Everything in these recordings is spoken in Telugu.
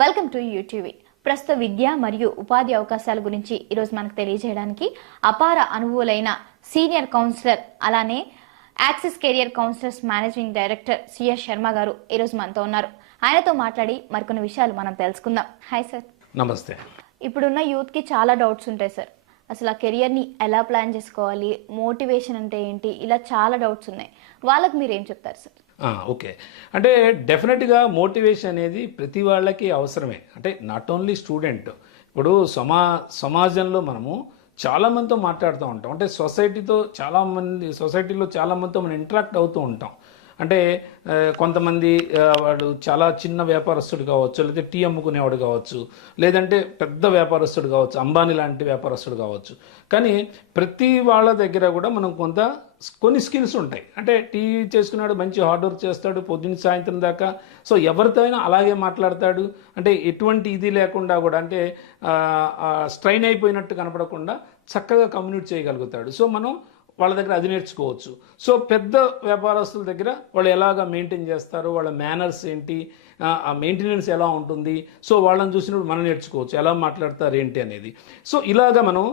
Welcome to UTV. ప్రస్తుత విద్య మరియు ఉపాధి అవకాశాల గురించి ఈరోజు మనకు తెలియజేయడానికి అపార అనుభవులైన సీనియర్ కౌన్సిలర్ అలానే Axis career counsellors managing director CS Sharma గారు ఈరోజు మనతో ఉన్నారు. ఆయనతో మాట్లాడి మరికొన్ని విషయాలు మనం తెలుసుకుందాం. Hi sir. నమస్తే. ఇప్పుడున్న యూత్ కి చాలా డౌట్స్ ఉంటాయి సార్. అసలు ఆ కెరియర్ని ఎలా ప్లాన్ చేసుకోవాలి, మోటివేషన్ అంటే ఏంటి, ఇలా చాలా డౌట్స్ ఉన్నాయి. వాళ్ళకి మీరు ఏం చెప్తారు సార్? ఓకే, అంటే డెఫినెట్గా మోటివేషన్ అనేది ప్రతి వాళ్ళకి అవసరమే. అంటే నాట్ ఓన్లీ స్టూడెంట్, ఇప్పుడు సమాజంలో మనము చాలామందితో మాట్లాడుతూ ఉంటాం. అంటే సొసైటీలో చాలామందితో మనం ఇంటరాక్ట్ అవుతూ ఉంటాం. అంటే కొంతమంది వాడు చాలా చిన్న వ్యాపారస్తుడు కావచ్చు, లేకపోతే టీ అమ్ముకునేవాడు కావచ్చు, లేదంటే పెద్ద వ్యాపారస్తుడు కావచ్చు, అంబానీ లాంటి వ్యాపారస్తుడు కావచ్చు. కానీ ప్రతి వాళ్ళ దగ్గర కూడా మనం కొన్ని స్కిల్స్ ఉంటాయి. అంటే టీ చేసుకున్నాడు, మంచి హార్డ్ వర్క్ చేస్తాడు పొద్దున్న సాయంత్రం దాకా. సో ఎవరితో అయినా అలాగే మాట్లాడతాడు. అంటే ఎటువంటి ఇది లేకుండా కూడా, అంటే స్ట్రైన్ అయిపోయినట్టు కనపడకుండా చక్కగా కమ్యూనికేట్ చేయగలుగుతాడు. సో మనం వాళ్ళ దగ్గర అది నేర్చుకోవచ్చు. సో పెద్ద వ్యాపారస్తుల దగ్గర వాళ్ళు ఎలాగ మెయింటైన్ చేస్తారు, వాళ్ళ మేనర్స్ ఏంటి, ఆ మెయింటెనెన్స్ ఎలా ఉంటుంది, సో వాళ్ళని చూసినప్పుడు మనం నేర్చుకోవచ్చు ఎలా మాట్లాడతారు ఏంటి అనేది. సో ఇలాగా మనం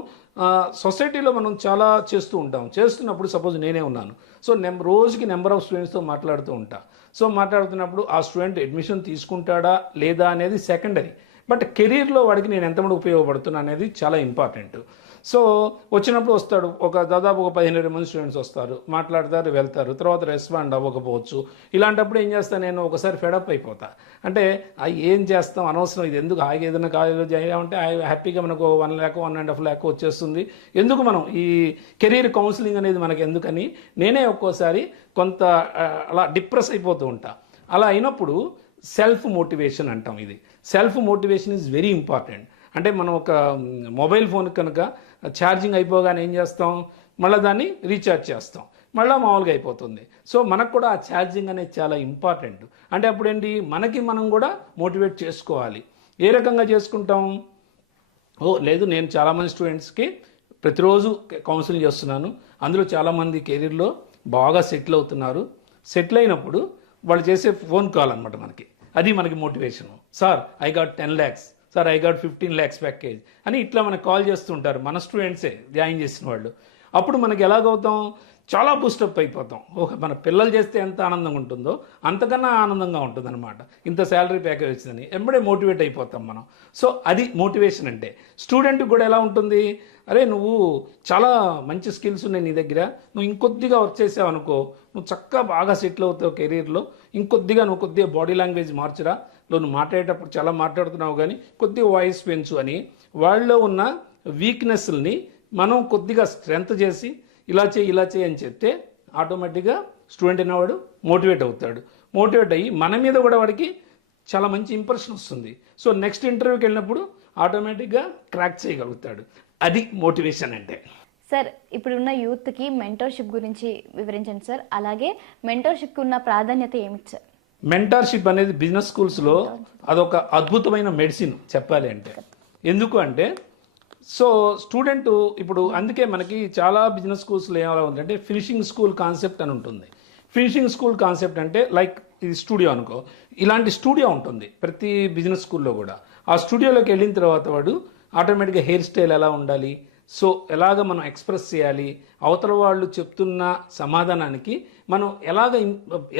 సొసైటీలో మనం చాలా చేస్తూ ఉంటాం. చేస్తున్నప్పుడు సపోజ్ నేనే ఉన్నాను, సో రోజుకి నెంబర్ ఆఫ్ స్టూడెంట్స్తో మాట్లాడుతూ ఉంటా. సో మాట్లాడుతున్నప్పుడు ఆ స్టూడెంట్ అడ్మిషన్ తీసుకుంటాడా లేదా అనేది సెకండరీ, బట్ కెరీర్లో వాడికి నేను ఎంతమంది ఉపయోగపడుతున్నా అనేది చాలా ఇంపార్టెంట్. సో వచ్చినప్పుడు వస్తాడు, దాదాపు 15-20 మంది స్టూడెంట్స్ వస్తారు, మాట్లాడతారు, వెళ్తారు, తర్వాత రెస్పాండ్ అవ్వకపోవచ్చు. ఇలాంటప్పుడు ఏం చేస్తాను, నేను ఒకసారి ఫెడప్ అయిపోతా. అంటే ఏం చేస్తాం, అనవసరం, ఇది ఎందుకు, హాయిగా ఏదైనా కాలేజీలో జాయిన్ అయ్యామంటే హ్యాపీగా మనకు 1 lakh 1.5 lakh వచ్చేస్తుంది, ఎందుకు మనం ఈ కెరీర్ కౌన్సిలింగ్ అనేది మనకి ఎందుకని నేనే ఒక్కోసారి కొంత అలా డిప్రెస్ అయిపోతూ ఉంటా. అలా అయినప్పుడు సెల్ఫ్ మోటివేషన్ అంటాం. ఇది self motivation is very important. అంటే మనం ఒక మొబైల్ ఫోన్ కనుక ఛార్జింగ్ అయిపోగానే ఏం చేస్తాం, మళ్ళీ దాన్ని రీఛార్జ్ చేస్తాం, మళ్ళీ మామూలుగా అయిపోతుంది. సో మనకు కూడా ఆ ఛార్జింగ్ అనేది చాలా ఇంపార్టెంట్. అంటే అప్పుడేంటి, మనకి మనం కూడా మోటివేట్ చేసుకోవాలి. ఏ రకంగా చేసుకుంటాం, లేదు నేను చాలామంది స్టూడెంట్స్కి ప్రతిరోజు కౌన్సిలింగ్ చేస్తున్నాను, అందులో చాలామంది కెరీర్లో బాగా సెటిల్ అవుతున్నారు. సెటిల్ అయినప్పుడు వాళ్ళు చేసే ఫోన్ కాల్ అనమాట అది మనకి motivation. Sir I got 10 lakhs, sir I got 15 lakhs package అని ఇట్లా మనకు కాల్ చేస్తుంటారు మన స్టూడెంట్సే జాయిన్ చేసిన వాళ్ళు. అప్పుడు మనకి ఎలాగవుతాం, చాలా బూస్టప్ అయిపోతాం. మన పిల్లలు చేస్తే ఎంత ఆనందంగా ఉంటుందో అంతకన్నా ఆనందంగా ఉంటుంది అనమాట. ఇంత శాలరీ ప్యాకేజ్ వచ్చిందని ఎంబడే మోటివేట్ అయిపోతాం మనం. సో అది మోటివేషన్ అంటే. స్టూడెంట్కి కూడా ఎలా ఉంటుంది, అరే నువ్వు చాలా మంచి స్కిల్స్ ఉన్నాయి నీ దగ్గర, నువ్వు ఇంకొద్దిగా వర్క్ చేసావు అనుకో, నువ్వు చక్కగా బాగా సెటిల్ అవుతావు కెరీర్లో, నువ్వు కొద్దిగా బాడీ లాంగ్వేజ్ మార్చురా, నువ్వు మాట్లాడేటప్పుడు చాలా మాట్లాడుతున్నావు కానీ కొద్దిగా వాయిస్ పెంచు అని వాళ్ళలో ఉన్న వీక్నెస్ని మనం కొద్దిగా స్ట్రెంత్ చేసి ఇలా చేయి అని చెప్తే ఆటోమేటిక్గా స్టూడెంట్ అనేవాడు మోటివేట్ అవుతాడు. మోటివేట్ అయ్యి మన మీద కూడా వాడికి చాలా మంచి ఇంప్రెషన్ వస్తుంది. సో నెక్స్ట్ ఇంటర్వ్యూకి వెళ్ళినప్పుడు ఆటోమేటిక్గా క్రాక్ చేయగలుగుతాడు. అది మోటివేషన్ అంటే. సార్ ఇప్పుడున్న యూత్కి మెంటర్షిప్ గురించి వివరించండి సార్. అలాగే మెంటర్షిప్కి ఉన్న ప్రాధాన్యత ఏమిటి సార్? మెంటర్షిప్ అనేది బిజినెస్ స్కూల్స్లో అదొక అద్భుతమైన మెడిసిన్ చెప్పాలి అంటే. ఎందుకు అంటే, సో స్టూడెంట్ ఇప్పుడు అందుకే మనకి చాలా బిజినెస్ స్కూల్స్లో ఏమైనా ఉందంటే ఫినిషింగ్ స్కూల్ కాన్సెప్ట్ అని ఉంటుంది. ఫినిషింగ్ స్కూల్ కాన్సెప్ట్ అంటే లైక్ ఇది స్టూడియో అనుకో, ఇలాంటి స్టూడియో ఉంటుంది ప్రతి బిజినెస్ స్కూల్లో కూడా. ఆ స్టూడియోలోకి వెళ్ళిన తర్వాత వాడు ఆటోమేటిక్గా హెయిర్ స్టైల్ ఎలా ఉండాలి, సో ఎలాగ మనం ఎక్స్ప్రెస్ చేయాలి, అవతల వాళ్ళు చెప్తున్న సమాధానానికి మనం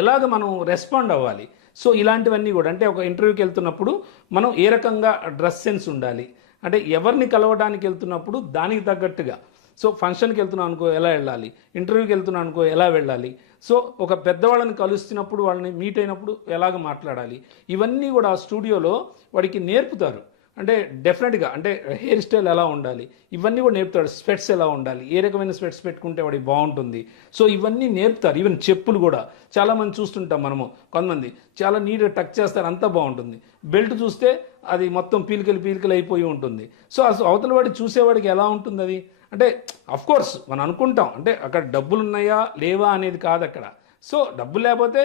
ఎలాగ మనం రెస్పాండ్ అవ్వాలి. సో ఇలాంటివన్నీ కూడా, అంటే ఒక ఇంటర్వ్యూకి వెళ్తున్నప్పుడు మనం ఏ రకంగా డ్రెస్ సెన్స్ ఉండాలి, అంటే ఎవరిని కలవడానికి వెళ్తున్నప్పుడు దానికి తగ్గట్టుగా, సో ఫంక్షన్కి వెళ్తున్నాం అనుకో ఎలా వెళ్ళాలి, ఇంటర్వ్యూకి వెళ్తున్నాం అనుకో ఎలా వెళ్ళాలి, సో ఒక పెద్దవాళ్ళని కలుస్తున్నప్పుడు వాళ్ళని మీట్ అయినప్పుడు ఎలాగ మాట్లాడాలి, ఇవన్నీ కూడా ఆ స్టూడియోలో వాడికి నేర్పుతారు. అంటే డెఫినెట్గా అంటే హెయిర్ స్టైల్ ఎలా ఉండాలి ఇవన్నీ కూడా నేర్పుతాడు. స్పెట్స్ ఎలా ఉండాలి, ఏ రకమైన స్పెట్స్ పెట్టుకుంటే వాడికి బాగుంటుంది, సో ఇవన్నీ నేర్పుతారు. ఈవెన్ చెప్పులు కూడా చాలామంది చూస్తుంటాం మనము, కొంతమంది చాలా నీట్గా టక్ చేస్తారు, అంతా బాగుంటుంది. బెల్ట్ చూస్తే అది మొత్తం పీలికలు అయిపోయి ఉంటుంది. సో అసలు అవతల వాడి చూసేవాడికి ఎలా ఉంటుంది అది, అంటే అఫ్కోర్స్ మనం అనుకుంటాం అంటే అక్కడ డబ్బులు ఉన్నాయా లేవా అనేది కాదు అక్కడ. సో డబ్బులు లేకపోతే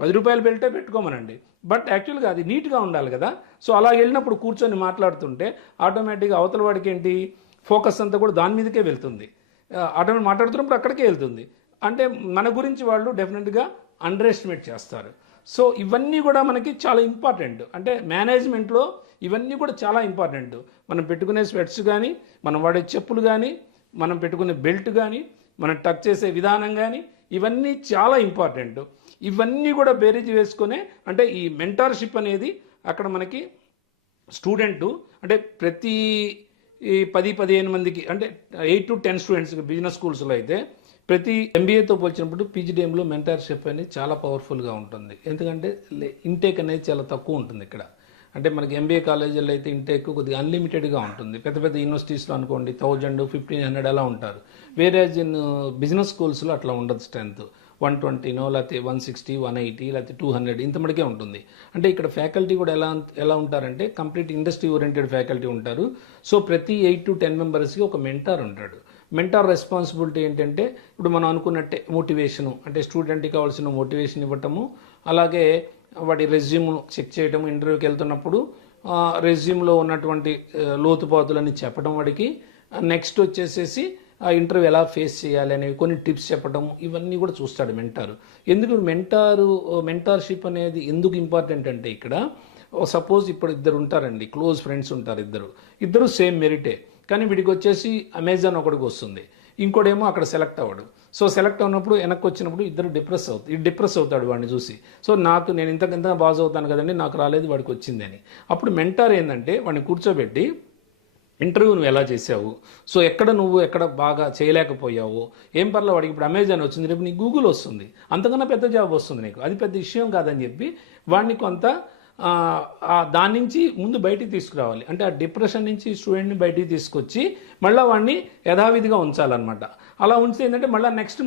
10 రూపాయల బెల్టే పెట్టుకోమనండి, బట్ యాక్చువల్గా అది నీట్గా ఉండాలి కదా. సో అలా వెళ్ళినప్పుడు కూర్చొని మాట్లాడుతుంటే ఆటోమేటిక్గా అవతల వాడికి ఏంటి, ఫోకస్ అంతా కూడా దాని మీదకే వెళ్తుంది, మాట్లాడుతున్నప్పుడు అక్కడికే వెళ్తుంది. అంటే మన గురించి వాళ్ళు డెఫినెట్గా అండర్ ఎస్టిమేట్ చేస్తారు. సో ఇవన్నీ కూడా మనకి చాలా ఇంపార్టెంట్. అంటే మేనేజ్మెంట్లో ఇవన్నీ కూడా చాలా ఇంపార్టెంట్. మనం పెట్టుకునే స్వెట్స్ కానీ, మనం వాడే చెప్పులు కానీ, మనం పెట్టుకునే బెల్ట్ కానీ, మనం టక్ చేసే విధానం కానీ, ఇవన్నీ చాలా ఇంపార్టెంట్. ఇవన్నీ కూడా బేరీజ్ వేసుకునే అంటే ఈ మెంటార్షిప్ అనేది అక్కడ మనకి స్టూడెంట్ అంటే ప్రతి ఈ 10-15 మందికి అంటే 8 to 10 స్టూడెంట్స్ బిజినెస్ స్కూల్స్లో అయితే ప్రతి ఎంబీఏతో పోల్చినప్పుడు పీజీడీఎంలో మెంటార్షిప్ అనేది చాలా పవర్ఫుల్గా ఉంటుంది. ఎందుకంటే ఇంటేక్ అనేది చాలా తక్కువ ఉంటుంది ఇక్కడ. అంటే మనకి ఎంబీఏ కాలేజీల్లో అయితే ఇంటేక్ కొద్దిగా అన్లిమిటెడ్గా ఉంటుంది. పెద్ద పెద్ద యూనివర్సిటీస్లో అనుకోండి 1000, 1500 అలా ఉంటారు. వేరే ఇన్ బిజినెస్ స్కూల్స్లో అట్లా ఉండదు స్ట్రెంత్. 120 లేకపోతే 160, 180 లేకపోతే 200 ఇంత మటుకే ఉంటుంది. అంటే ఇక్కడ ఫ్యాకల్టీ కూడా ఎలా ఉంటారంటే కంప్లీట్ ఇండస్ట్రీ ఓరియంటెడ్ ఫ్యాకల్టీ ఉంటారు. సో ప్రతి 8 to 10 మెంబర్స్కి ఒక మెంటార్ ఉంటాడు. మెంటార్ రెస్పాన్సిబిలిటీ ఏంటంటే ఇప్పుడు మనం అనుకున్నట్టే మోటివేషను అంటే స్టూడెంట్కి కావాల్సిన మోటివేషన్ ఇవ్వటము, అలాగే వాడి రెజ్యూమ్ చెక్ చేయటము, ఇంటర్వ్యూకి వెళ్తున్నప్పుడు రెజ్యూమ్లో ఉన్నటువంటి లోతుపాతులని చెప్పడం వాడికి, నెక్స్ట్ వచ్చేసేసి ఆ ఇంటర్వ్యూ ఎలా ఫేస్ చేయాలి అనేవి కొన్ని టిప్స్ చెప్పడం, ఇవన్నీ కూడా చూస్తాడు మెంటారు. ఎందుకు మెంటార్షిప్ అనేది ఎందుకు ఇంపార్టెంట్ అంటే ఇక్కడ సపోజ్ ఇప్పుడు ఇద్దరు ఉంటారండి, క్లోజ్ ఫ్రెండ్స్ ఉంటారు, ఇద్దరు సేమ్ మెరిటే, కానీ వీడికి వచ్చేసి అమెజాన్ ఒకటికి వస్తుంది, ఇంకోటేమో అక్కడ సెలెక్ట్ అవ్వడు. సో సెలెక్ట్ అయినప్పుడు వెనక్కి వచ్చినప్పుడు ఇద్దరు డిప్రెస్ అవుతాడు వాడిని చూసి. సో నేను ఇంతకంత బాగా అవుతాను కదండి, నాకు రాలేదు వాడికి వచ్చిందని. అప్పుడు మెంటార్ ఏంటంటే వాడిని కూర్చోబెట్టి ఇంటర్వ్యూ నువ్వు ఎలా చేసావు, సో నువ్వు ఎక్కడ బాగా చేయలేకపోయావు, ఏం పర్లేదు వాడికి ఇప్పుడు అమెజాన్ వచ్చింది, రేపు నీకు గూగుల్ వస్తుంది, అంతకన్నా పెద్ద జాబ్ వస్తుంది నీకు, అది పెద్ద విషయం కాదని చెప్పి వాడిని కొంత దాని నుంచి ముందు బయటికి తీసుకురావాలి. అంటే ఆ డిప్రెషన్ నుంచి స్టూడెంట్ని బయటికి తీసుకొచ్చి మళ్ళీ వాడిని యథావిధిగా ఉంచాలన్నమాట. అలా ఉంచితే ఏంటంటే నెక్స్ట్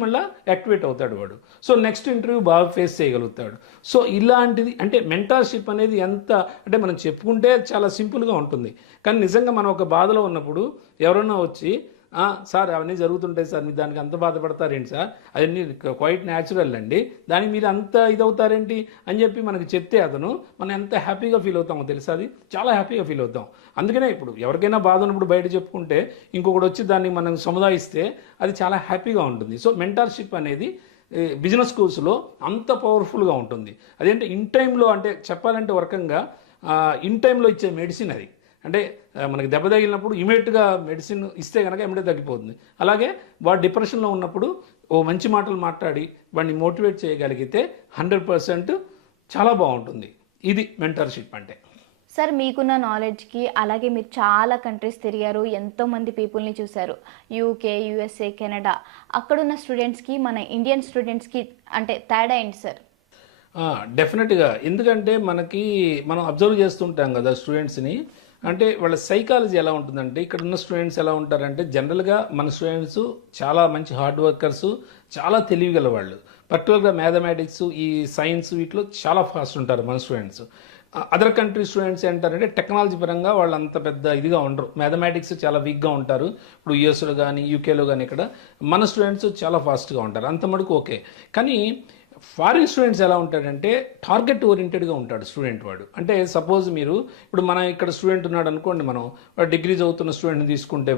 యాక్టివేట్ అవుతాడు వాడు. సో నెక్స్ట్ ఇంటర్వ్యూ బాగా ఫేస్ చేయగలుగుతాడు. సో ఇలాంటిది అంటే మెంటార్షిప్ అనేది ఎంత అంటే మనం చెప్పుకుంటే చాలా సింపుల్గా ఉంటుంది, కానీ నిజంగా మనం ఒక బాధలో ఉన్నప్పుడు ఎవరన్నా వచ్చి సార్ అవన్నీ జరుగుతుంటాయి సార్, మీరు దానికి అంత బాధపడతారేంటి సార్, అవన్నీ క్వైట్ న్యాచురల్ అండి, దానికి మీరు అంత ఇదవుతారేంటి అని చెప్పి మనకి చెప్తే మనం ఎంత హ్యాపీగా ఫీల్ అవుతామో తెలుసా, అది చాలా హ్యాపీగా ఫీల్ అవుతాం. అందుకనే ఇప్పుడు ఎవరికైనా బాధ ఉన్నప్పుడు బయట చెప్పుకుంటే ఇంకొకటి వచ్చి దాన్ని మనం సముదాయిస్తే అది చాలా హ్యాపీగా ఉంటుంది. సో మెంటార్షిప్ అనేది బిజినెస్ స్కూల్స్లో అంత పవర్ఫుల్గా ఉంటుంది. అదేంటే ఇన్ టైంలో అంటే చెప్పాలంటే ఒక రకంగా ఇన్ టైంలో ఇచ్చే మెడిసిన్ అది. అంటే మనకి దెబ్బ తగిలినప్పుడు ఇమీడియట్గా మెడిసిన్ ఇస్తే కనుక ఇమీడియట్ తగ్గిపోతుంది. అలాగే వాడు డిప్రెషన్లో ఉన్నప్పుడు మంచి మాటలు మాట్లాడి వాడిని మోటివేట్ చేయగలిగితే 100% చాలా బాగుంటుంది. ఇది మెంటర్షిప్ అంటే. సార్ మీకున్న నాలెడ్జ్కి అలాగే మీరు చాలా కంట్రీస్ తిరిగారు, ఎంతోమంది పీపుల్ని చూశారు, యూకే, యూఎస్ఏ, కెనడా, అక్కడున్న స్టూడెంట్స్కి మన ఇండియన్ స్టూడెంట్స్కి అంటే తేడా ఏంటి సార్? డెఫినెట్గా, ఎందుకంటే మనం అబ్జర్వ్ చేస్తుంటాం కదా స్టూడెంట్స్ని, అంటే వాళ్ళ సైకాలజీ ఎలా ఉంటుందంటే ఇక్కడ ఉన్న స్టూడెంట్స్ ఎలా ఉంటారంటే జనరల్గా మన స్టూడెంట్స్ చాలా మంచి హార్డ్ వర్కర్స్, చాలా తెలివిగల వాళ్ళు. పర్టికులర్గా మ్యాథమెటిక్స్, ఈ సైన్స్ వీటిలో చాలా ఫాస్ట్ ఉంటారు మన స్టూడెంట్స్. అదర్ కంట్రీ స్టూడెంట్స్ ఏంటారంటే టెక్నాలజీ పరంగా వాళ్ళు అంత పెద్ద ఇదిగా ఉండరు, మ్యాథమెటిక్స్ చాలా వీక్గా ఉంటారు. ఇప్పుడు యూఎస్లో కానీ యూకేలో కానీ ఇక్కడ మన స్టూడెంట్స్ చాలా ఫాస్ట్గా ఉంటారు, అంత మటుకు ఓకే. కానీ ఫారిన్ స్టూడెంట్స్ ఎలా ఉంటాడంటే టార్గెట్ ఓరియంటెడ్గా ఉంటాడు స్టూడెంట్ వాడు. అంటే సపోజ్ ఇప్పుడు మన ఇక్కడ స్టూడెంట్ ఉన్నాడు అనుకోండి, మనం డిగ్రీ చదువుతున్న స్టూడెంట్ని తీసుకుంటే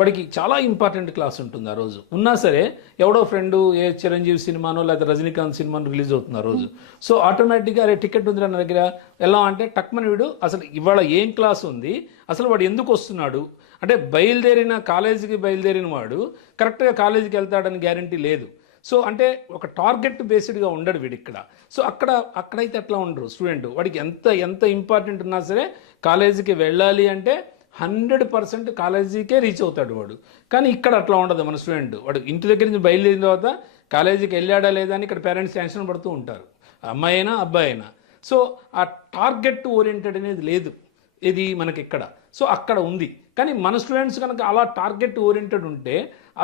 వాడికి చాలా ఇంపార్టెంట్ క్లాస్ ఉంటుంది ఆ రోజు. ఉన్నా సరే ఎవడో ఫ్రెండ్ ఏ చిరంజీవి సినిమానో లేదా రజనీకాంత్ సినిమానో రిలీజ్ అవుతుంది ఆ రోజు. సో ఆటోమేటిక్గా అరే టికెట్ ఉంది నా దగ్గర ఎలా అంటే టక్మని వీడు అసలు ఇవాళ ఏం క్లాస్ ఉంది, అసలు వాడు ఎందుకు వస్తున్నాడు అంటే కాలేజీకి బయలుదేరిన వాడు కరెక్ట్గా కాలేజీకి వెళ్తాడని గ్యారంటీ లేదు. సో అంటే ఒక టార్గెట్ బేస్డ్గా ఉండడు వీడు ఇక్కడ. సో అక్కడైతే అట్లా ఉండరు స్టూడెంట్. వాడికి ఎంత ఇంపార్టెంట్ ఉన్నా సరే కాలేజీకి వెళ్ళాలి అంటే 100% కాలేజీకే రీచ్ అవుతాడు వాడు. కానీ ఇక్కడ అట్లా ఉండదు మన స్టూడెంట్. వాడు ఇంటి దగ్గర నుంచి బయలుదేరిన తర్వాత కాలేజీకి వెళ్ళాడా లేదా అని ఇక్కడ పేరెంట్స్ టెన్షన్ పడుతూ ఉంటారు, అమ్మాయి అయినా అబ్బాయి అయినా. సో ఆ టార్గెట్ ఓరియంటెడ్ అనేది లేదు ఇది మనకి ఇక్కడ. సో అక్కడ ఉంది. కానీ మన స్టూడెంట్స్ కనుక అలా టార్గెట్ ఓరియంటెడ్ ఉంటే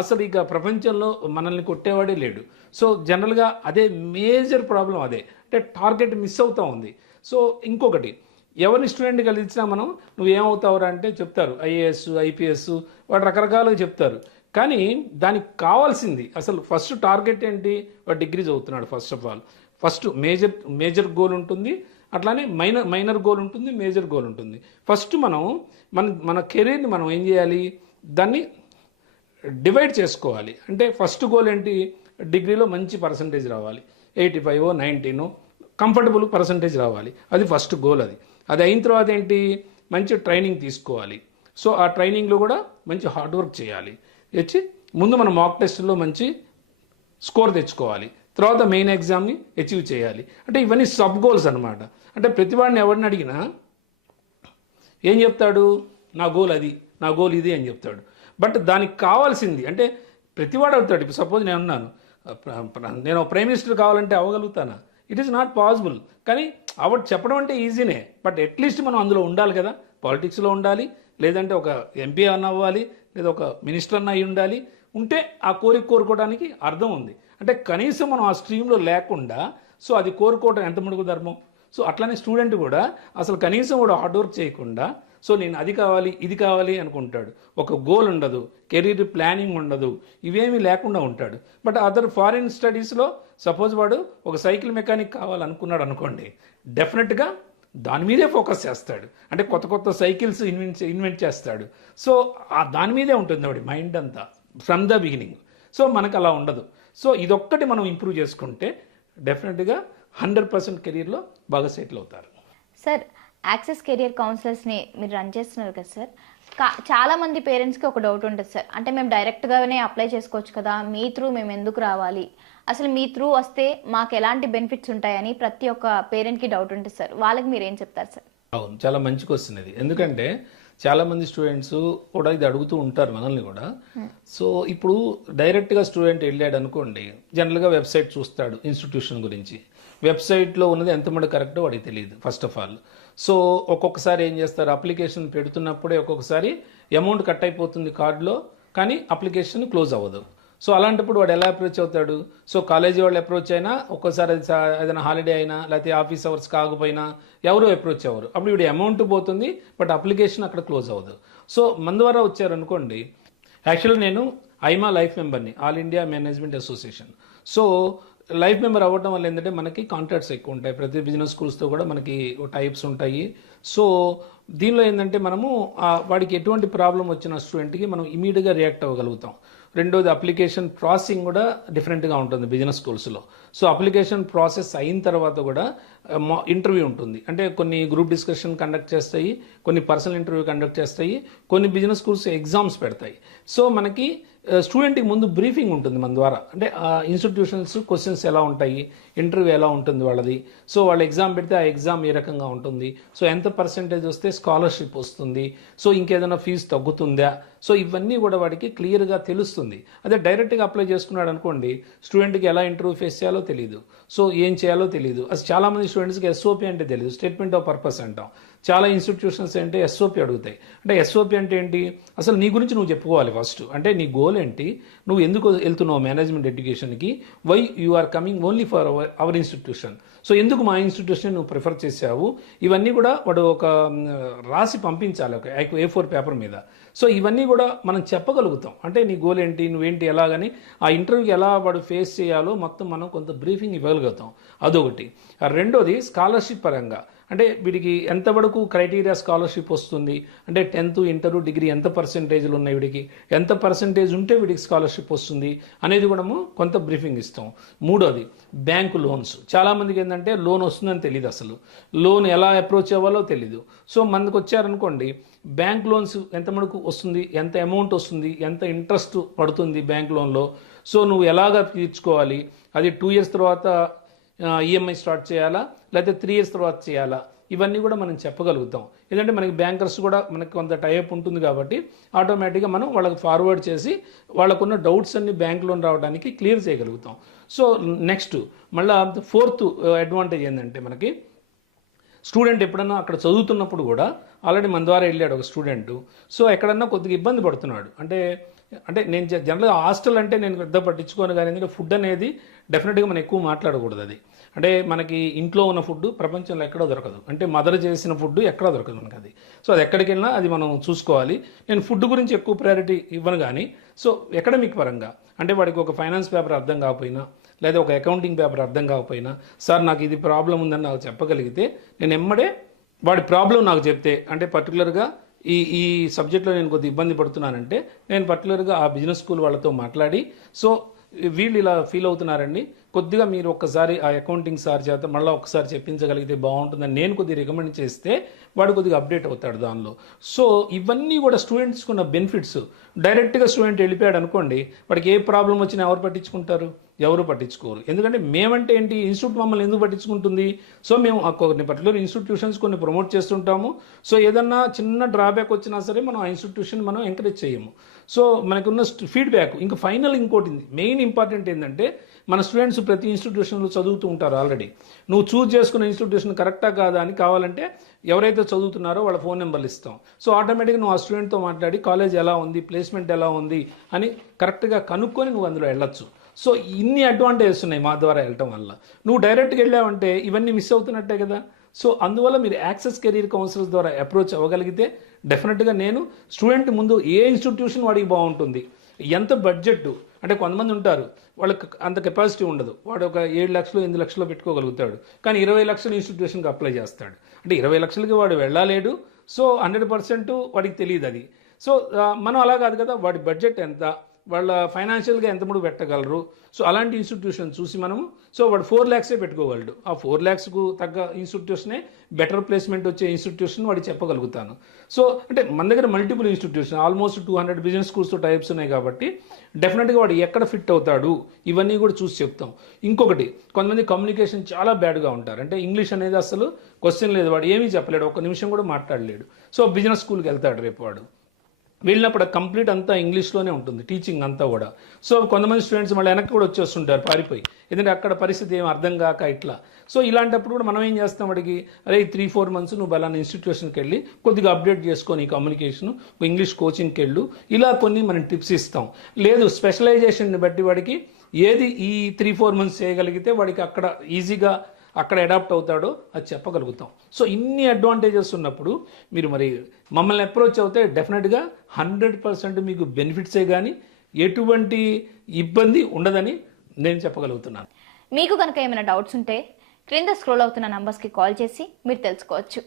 అసలు ఇక ప్రపంచంలో మనల్ని కొట్టేవాడే లేడు. సో జనరల్గా అదే మేజర్ ప్రాబ్లం, అదే అంటే టార్గెట్ మిస్ అవుతూ ఉంది. సో ఇంకొకటి ఎవరిని స్టూడెంట్ కలిసినా నువ్వు ఏమవుతావురా అంటే చెప్తారు ఐఏఎస్, ఐపీఎస్, వాడు రకరకాలుగా చెప్తారు. కానీ దానికి కావాల్సింది అసలు ఫస్ట్ టార్గెట్ ఏంటి, వాడు డిగ్రీ చదువుతున్నాడు. First of all major goal ఉంటుంది, అట్లానే మైనర్ గోల్ ఉంటుంది, మేజర్ గోల్ ఉంటుంది. ఫస్ట్ మన కెరీర్ని మనం ఏం చేయాలి, దాన్ని డివైడ్ చేసుకోవాలి. అంటే ఫస్ట్ గోల్ ఏంటి, డిగ్రీలో మంచి పర్సంటేజ్ రావాలి, 85, 90 కంఫర్టబుల్ పర్సంటేజ్ రావాలి. అది ఫస్ట్ గోల్. అది అయిన తర్వాత ఏంటి, మంచి ట్రైనింగ్ తీసుకోవాలి. సో ఆ ట్రైనింగ్లో కూడా మంచి హార్డ్ వర్క్ చేయాలి. వచ్చి ముందు మనం మాక్ టెస్ట్లో మంచి స్కోర్ తెచ్చుకోవాలి. తర్వాత మెయిన్ ఎగ్జామ్ని అచీవ్ చేయాలి. అంటే ఇవన్నీ సబ్ గోల్స్ అనమాట. అంటే ప్రతివాడిని ఎవరిని అడిగినా ఏం చెప్తాడు, నా గోల్ అది, నా గోల్ ఇది అని చెప్తాడు. బట్ దానికి కావాల్సింది అంటే ప్రతివాడు అవుతాడు. ఇప్పుడు సపోజ్ నేను ఉన్నాను, నేను ప్రైమ్ మినిస్టర్ కావాలంటే అవ్వగలుగుతానా? It is not possible. కానీ చెప్పడం అంటే ఈజీనే, బట్ అట్లీస్ట్ మనం అందులో ఉండాలి కదా. పాలిటిక్స్లో ఉండాలి, లేదంటే ఒక ఎంపీ అన్న అవ్వాలి, లేదా ఒక మినిస్టర్ అన్న అయి ఉండాలి. ఉంటే ఆ కోరుకోవడానికి అర్థం ఉంది. అంటే కనీసం మనం ఆ స్ట్రీమ్లో లేకుండా సో అది కోరుకోవడం ఎంత మడుగు ధర్మం. సో అట్లానే స్టూడెంట్ కూడా అసలు కనీసం కూడా హార్డ్ వర్క్ చేయకుండా సో నేను అది కావాలి ఇది కావాలి అనుకుంటాడు. ఒక గోల్ ఉండదు, కెరీర్ ప్లానింగ్ ఉండదు, ఇవేమీ లేకుండా ఉంటాడు. బట్ అదర్ ఫారిన్ స్టడీస్లో సపోజ్ వాడు ఒక సైకిల్ మెకానిక్ కావాలనుకున్నాడు అనుకోండి, డెఫినెట్గా దాని మీదే ఫోకస్ చేస్తాడు. అంటే కొత్త కొత్త సైకిల్స్ ఇన్వెంట్ చేస్తాడు. సో దాని మీదే ఉంటుంది వాడి మైండ్ అంతా ఫ్రమ్ ద బిగినింగ్. సో మనకు అలా ఉండదు. సో ఇదొక్కటి మనం ఇంప్రూవ్ చేసుకుంటే డెఫినెట్గా 100% కెరీర్లో బాగా సెటిల్ అవుతారు. సార్, యాక్సెస్ కెరియర్ కౌన్సిలర్స్ని మీరు రన్ చేస్తున్నారు కదా సార్, చాలా మంది పేరెంట్స్కి ఒక డౌట్ ఉంటుంది సార్. అంటే మేము డైరెక్ట్గానే అప్లై చేసుకోవచ్చు కదా, మీ త్రూ మేము ఎందుకు రావాలి, అసలు మీ త్రూ వస్తే మాకు ఎలాంటి బెనిఫిట్స్ ఉంటాయని ప్రతి ఒక్క పేరెంట్కి డౌట్ ఉంటుంది సార్. వాళ్ళకి మీరు ఏం చెప్తారు సార్? అవును, చాలా మంచి క్వశ్చన్ ఇది. ఎందుకంటే చాలా మంది స్టూడెంట్స్ కూడా ఇది అడుగుతూ ఉంటారు మనల్ని కూడా. సో ఇప్పుడు డైరెక్ట్గా స్టూడెంట్ వెళ్ళాడు అనుకోండి, జనరల్గా వెబ్సైట్ చూస్తాడు ఇన్స్టిట్యూషన్ గురించి. వెబ్సైట్లో ఉన్నది ఎంతమంది కరెక్టో వాడికి తెలియదు ఫస్ట్ ఆఫ్ ఆల్. సో ఒక్కొక్కసారి ఏం చేస్తారు, అప్లికేషన్ పెడుతున్నప్పుడే ఒక్కొక్కసారి అమౌంట్ కట్ అయిపోతుంది కార్డులో, కానీ అప్లికేషన్ క్లోజ్ అవ్వదు. సో అలాంటప్పుడు వాడు ఎలా అప్రోచ్ అవుతాడు? సో కాలేజీ వాళ్ళు అప్రోచ్ అయినా, ఒక్కోసారి ఏదైనా హాలిడే అయినా, లేకపోతే ఆఫీస్ అవర్స్ కాకపోయినా ఎవరు అప్రోచ్ అవ్వరు. అప్పుడు వీడి అమౌంట్ పోతుంది, బట్ అప్లికేషన్ అక్కడ క్లోజ్ అవ్వదు. సో మన ద్వారా వచ్చారనుకోండి, యాక్చువల్లీ నేను ఐమా లైఫ్ మెంబర్ని, all India management association. So life member అవ్వడం వల్ల ఏంటంటే మనకి కాంట్రాక్ట్స్ ఎక్కువ ఉంటాయి. ప్రతి బిజినెస్ స్కూల్స్తో కూడా మనకి టైప్స్ ఉంటాయి. సో దీనిలో ఏంటంటే మనము వాడికి ఎటువంటి ప్రాబ్లం వచ్చిన స్టూడెంట్కి మనం ఇమీడియట్గా రియాక్ట్ అవ్వగలుగుతాం. రెండోది అప్లికేషన్ ప్రాసెసింగ్ కూడా డిఫరెంట్గా ఉంటుంది బిజినెస్ స్కూల్స్లో. సో అప్లికేషన్ ప్రాసెస్ అయిన తర్వాత కూడా ఇంటర్వ్యూ ఉంటుంది. అంటే కొన్ని గ్రూప్ డిస్కషన్ కండక్ట్ చేస్తాయి, కొన్ని పర్సనల్ ఇంటర్వ్యూ కండక్ట్ చేస్తాయి, కొన్ని బిజినెస్ స్కూల్స్ ఎగ్జామ్స్ పెడతాయి. సో మనకి స్టూడెంట్కి ముందు బ్రీఫింగ్ ఉంటుంది మన ద్వారా. అంటే ఆ ఇన్స్టిట్యూషన్స్ క్వశ్చన్స్ ఎలా ఉంటాయి, ఇంటర్వ్యూ ఎలా ఉంటుంది వాళ్ళది, సో వాళ్ళు ఎగ్జామ్ పెడితే ఆ ఎగ్జామ్ ఏ రకంగా ఉంటుంది, సో ఎంత పర్సెంటేజ్ వస్తే స్కాలర్షిప్ వస్తుంది, సో ఇంకేదైనా ఫీజు తగ్గుతుందా, సో ఇవన్నీ కూడా వాడికి క్లియర్గా తెలుస్తుంది. అదే డైరెక్ట్గా అప్లై చేసుకున్నాడు అనుకోండి, స్టూడెంట్కి ఎలా ఇంటర్వ్యూ ఫేస్ చేయాలో తెలియదు, సో ఏం చేయాలో తెలియదు. అసలు చాలామంది స్టూడెంట్స్కి ఎస్ఓపి అంటే తెలియదు, స్టేట్మెంట్ ఆఫ్ పర్పస్ అంటాం. చాలా ఇన్స్టిట్యూషన్స్ అంటే ఎస్ఓపి అడుగుతాయి. అంటే ఎస్ఓపి అంటే ఏంటి, అసలు నీ గురించి నువ్వు చెప్పుకోవాలి ఫస్ట్. అంటే నీ గోల్ ఏంటి, నువ్వు ఎందుకు వెళ్తున్నావు మేనేజ్మెంట్ ఎడ్యుకేషన్కి, why you are coming only for our institution, so ఎందుకు మా ఇన్స్టిట్యూషన్ నువ్వు ప్రిఫర్ చేసావు, ఇవన్నీ కూడా వాడు ఒక రాసి పంపించాలి ఒక A4 పేపర్ మీద. సో ఇవన్నీ కూడా మనం చెప్పగలుగుతాం. అంటే నీ గోల్ ఏంటి, నువ్వేంటి, ఎలాగని ఆ ఇంటర్వ్యూకి ఎలా వాడు ఫేస్ చేయాలో మొత్తం మనం కొంత బ్రీఫింగ్ ఇవ్వగలుగుతాం. అదొకటి. రెండోది స్కాలర్షిప్ పరంగా, అంటే వీడికి ఎంత వరకు క్రైటీరియా స్కాలర్షిప్ వస్తుంది, అంటే 10th ఇంటర్ డిగ్రీ ఎంత పర్సెంటేజ్లు ఉన్నాయి, వీడికి ఎంత పర్సెంటేజ్ ఉంటే వీడికి స్కాలర్షిప్ వస్తుంది అనేది కూడా కొంత బ్రీఫింగ్ ఇస్తాం. మూడోది బ్యాంకు లోన్స్. చాలామందికి ఏంటంటే లోన్ వస్తుందని తెలియదు, అసలు లోన్ ఎలా అప్రోచ్ అవ్వాలో తెలీదు. సో మనకు వచ్చారనుకోండి, బ్యాంక్ లోన్స్ ఎంత మనకు వస్తుంది, ఎంత అమౌంట్ వస్తుంది, ఎంత ఇంట్రెస్ట్ పడుతుంది బ్యాంక్ లోన్లో, సో నువ్వు ఎలాగ తీర్చుకోవాలి, అది 2 years తర్వాత ఈఎంఐ స్టార్ట్ చేయాలా, లేకపోతే 3 years తర్వాత చేయాలా, ఇవన్నీ కూడా మనం చెప్పగలుగుతాం. ఎందుకంటే మనకి బ్యాంకర్స్ కూడా మనకి కొంత టైఅప్ ఉంటుంది కాబట్టి ఆటోమేటిక్గా మనం వాళ్ళకి ఫార్వర్డ్ చేసి వాళ్ళకున్న డౌట్స్ అన్ని బ్యాంక్ లోన్ రావడానికి క్లియర్ చేయగలుగుతాం. సో నెక్స్ట్ మళ్ళీ 4th అడ్వాంటేజ్ ఏంటంటే, మనకి స్టూడెంట్ ఎప్పుడన్నా అక్కడ చదువుతున్నప్పుడు కూడా ఆల్రెడీ మన ద్వారా వెళ్ళాడు ఒక స్టూడెంట్, సో ఎక్కడన్నా కొద్దిగా ఇబ్బంది పడుతున్నాడు. అంటే నేను జనరల్గా హాస్టల్ అంటే నేను పెద్ద పట్టించుకోను, కానీ ఎందుకంటే ఫుడ్ అనేది డెఫినెట్గా మనం ఎక్కువ మాట్లాడకూడదు. అది అంటే మనకి ఇంట్లో ఉన్న ఫుడ్ ప్రపంచంలో ఎక్కడో దొరకదు, అంటే మదర్ చేసిన ఫుడ్ ఎక్కడో దొరకదు మనకి అది. సో అది ఎక్కడికి వెళ్ళినా అది మనం చూసుకోవాలి. నేను ఫుడ్ గురించి ఎక్కువ ప్రయారిటీ ఇవ్వను, కానీ సో అకాడమిక్ పరంగా అంటే వాడికి ఒక ఫైనాన్స్ పేపర్ అర్థం కాకపోయినా, లేదా ఒక అకౌంటింగ్ పేపర్ అర్థం కాకపోయినా, సార్ నాకు ఇది ప్రాబ్లం ఉందని నాకు చెప్పగలిగితే నేను ఎమ్మడే వాడి ప్రాబ్లం నాకు చెప్తే, అంటే పర్టికులర్గా ఈ సబ్జెక్ట్లో నేను కొద్దిగా ఇబ్బంది పడుతున్నానంటే నేను పర్టికులర్గా ఆ బిజినెస్ స్కూల్ వాళ్ళతో మాట్లాడి, సో వీళ్ళు ఇలా ఫీల్ అవుతున్నారండి, కొద్దిగా మీరు ఒక్కసారి ఆ అకౌంటింగ్ సార్ చేత మళ్ళీ ఒక్కసారి చెప్పించగలిగితే బాగుంటుందని నేను కొద్దిగా రికమెండ్ చేస్తే వాడు కొద్దిగా అప్డేట్ అవుతాడు దానిలో. సో ఇవన్నీ కూడా స్టూడెంట్స్కి ఉన్న బెనిఫిట్స్. డైరెక్ట్గా స్టూడెంట్ వెళ్ళిపోయాడు అనుకోండి, వాడికి ఏ ప్రాబ్లం వచ్చినా ఎవరు పట్టించుకుంటారు? ఎవరు పట్టించుకోరు. ఎందుకంటే మేమంటే ఏంటి, ఇన్స్టిట్యూట్ మమ్మల్ని ఎందుకు పట్టించుకుంటుంది? సో మేము కొన్ని పర్టికులర్ ఇన్స్టిట్యూషన్స్ కొన్ని ప్రమోట్ చేస్తుంటాము. సో ఏదన్నా చిన్న డ్రాబ్యాక్ వచ్చినా సరే మనం ఆ ఇన్స్టిట్యూషన్ మనం ఎంకరేజ్ చేయము. సో మనకున్న ఫీడ్బ్యాక్. ఇంకా ఫైనల్ ఇంకోటి మెయిన్ ఇంపార్టెంట్ ఏంటంటే, మన స్టూడెంట్స్ ప్రతి ఇన్స్టిట్యూషన్లో చదువుతూ ఉంటారు ఆల్రెడీ. నువ్వు చూజ్ చేసుకున్న ఇన్స్టిట్యూషన్ కరెక్టా కాదా అని కావాలంటే ఎవరైతే చదువుతున్నారో వాళ్ళ ఫోన్ నెంబర్లు ఇస్తాం. సో ఆటోమేటిక్గా నువ్వు ఆ స్టూడెంట్తో మాట్లాడి కాలేజ్ ఎలా ఉంది, ప్లేస్మెంట్ ఎలా ఉంది అని కరెక్ట్గా కనుక్కొని నువ్వు అందులో వెళ్ళొచ్చు. సో ఇన్ని అడ్వాంటేజెస్ ఉన్నాయి మా ద్వారా వెళ్ళటం వల్ల. నువ్వు డైరెక్ట్గా వెళ్ళావంటే ఇవన్నీ మిస్ అవుతున్నట్టే కదా. సో అందువల్ల మీరు యాక్సెస్ కెరీర్ కౌన్సిలర్స్ ద్వారా అప్రోచ్ అవ్వగలిగితే డెఫినెట్గా నేను స్టూడెంట్ ముందు ఏ ఇన్స్టిట్యూషన్ వాడికి బాగుంటుంది, ఎంత బడ్జెట్, అంటే కొంతమంది ఉంటారు వాళ్ళకి అంత కెపాసిటీ ఉండదు, వాడు ఒక 7 లక్షలు 8 లక్షలు పెట్టుకోగలుగుతాడు, కానీ 20 లక్షల ఇన్స్టిట్యూషన్కి అప్లై చేస్తాడు. అంటే 20 లక్షలకి వాడు వెళ్ళలేడు. సో 100% వాడికి తెలియదు అది. సో మనం అలా కాదు కదా, వాడి బడ్జెట్ ఎంత, వాళ్ళ ఫైనాన్షియల్గా ఎంత ముడు పెట్టగలరు. సో అలాంటి ఇన్స్టిట్యూషన్ చూసి మనము, సో వాడు 4 lakhs పెట్టుకోగలడు. ఆ 4 lakhsకు తగ్గ ఇన్స్టిట్యూషనే బెటర్ ప్లేస్మెంట్ వచ్చే ఇన్స్టిట్యూషన్ వాడికి చెప్పగలుగుతాను. సో అంటే మన దగ్గర multiple institution almost 200 business schools types ఉన్నాయి కాబట్టి డెఫినెట్గా వాడు ఎక్కడ ఫిట్ అవుతాడు ఇవన్నీ కూడా చూసి చెప్తాం. ఇంకొకటి, కొంతమంది కమ్యూనికేషన్ చాలా బ్యాడ్గా ఉంటారు. అంటే ఇంగ్లీష్ అనేది అసలు క్వశ్చన్ లేదు, వాడు ఏమీ చెప్పలేడు, ఒక్క నిమిషం కూడా మాట్లాడలేడు. సో బిజినెస్ స్కూల్కి వెళ్తాడు రేపు వాడు, వెళ్ళినప్పుడు కంప్లీట్ అంతా ఇంగ్లీష్లోనే ఉంటుంది టీచింగ్ అంతా కూడా. సో కొంతమంది స్టూడెంట్స్ మళ్ళీ వెనక్కి కూడా వచ్చేస్తుంటారు పారిపోయి, ఎందుకంటే అక్కడ పరిస్థితి ఏం అర్థం కాక ఇట్లా. సో ఇలాంటప్పుడు కూడా మనం ఏం చేస్తాం, వాడికి అరే 3-4 months నువ్వు బలానా ఇన్స్టిట్యూషన్కి వెళ్ళి కొద్దిగా అప్డేట్ చేసుకొని కమ్యూనికేషన్, ఇంగ్లీష్ కోచింగ్కి వెళ్ళు, ఇలా కొన్ని మనం టిప్స్ ఇస్తాం. లేదు స్పెషలైజేషన్ని బట్టి వాడికి ఏది ఈ 3-4 months చేయగలిగితే వాడికి అక్కడ ఈజీగా అక్కడ అడాప్ట్ అవుతాడో అది చెప్పగలుగుతాం. సో ఇన్ని అడ్వాంటేజెస్ ఉన్నప్పుడు మీరు మరి మమ్మల్ని అప్రోచ్ అవుతే డెఫినెట్గా 100% మీకు బెనిఫిట్సే కానీ ఎటువంటి ఇబ్బంది ఉండదని నేను చెప్పగలుగుతున్నాను. మీకు కనుక ఏమైనా డౌట్స్ ఉంటే క్రింద స్క్రోల్ అవుతున్న నంబర్స్కి కాల్ చేసి మీరు తెలుసుకోవచ్చు.